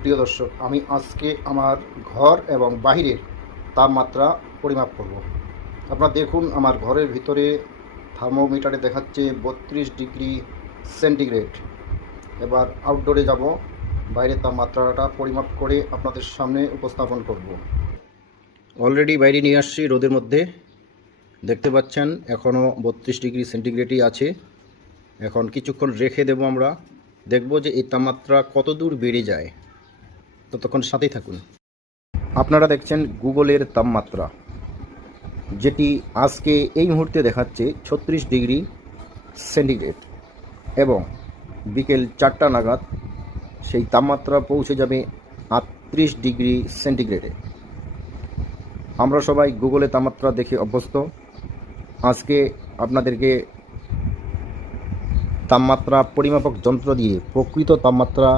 প্রিয় দর্শক, আমি আজকে আমার ঘর এবং বাহিরের তাপমাত্রা পরিমাপ করব। আপনারা দেখুন, আমার ঘরের ভিতরে থার্মোমিটারে দেখাচ্ছে 32 ডিগ্রি সেন্টিগ্রেড। এবার আউটডোরে যাব, বাইরের তাপমাত্রাটা পরিমাপ করে আপনাদের সামনে উপস্থাপন করব। অলরেডি বাইরে নিয়ে আসছি রোদের মধ্যে, দেখতে পাচ্ছেন এখনও 32 ডিগ্রি সেন্টিগ্রেডই আছে। এখন কিছুক্ষণ রেখে দেব, আমরা দেখব যে এই তাপমাত্রা কত দূর বেড়ে যায়। ততক্ষণ সাথেই থাকুন। আপনারা দেখছেন গুগলের তাপমাত্রা, যেটি আজকে এই মুহূর্তে দেখাচ্ছে 36 ডিগ্রি সেন্টিগ্রেড, এবং বিকেল 4টা নাগাদ সেই তাপমাত্রা পৌঁছে যাবে 38 ডিগ্রি সেন্টিগ্রেডে। আমরা সবাই গুগলের তাপমাত্রা দেখে অভ্যস্ত। আজকে আপনাদেরকে তাপমাত্রা পরিমাপক যন্ত্র দিয়ে প্রকৃত তাপমাত্রা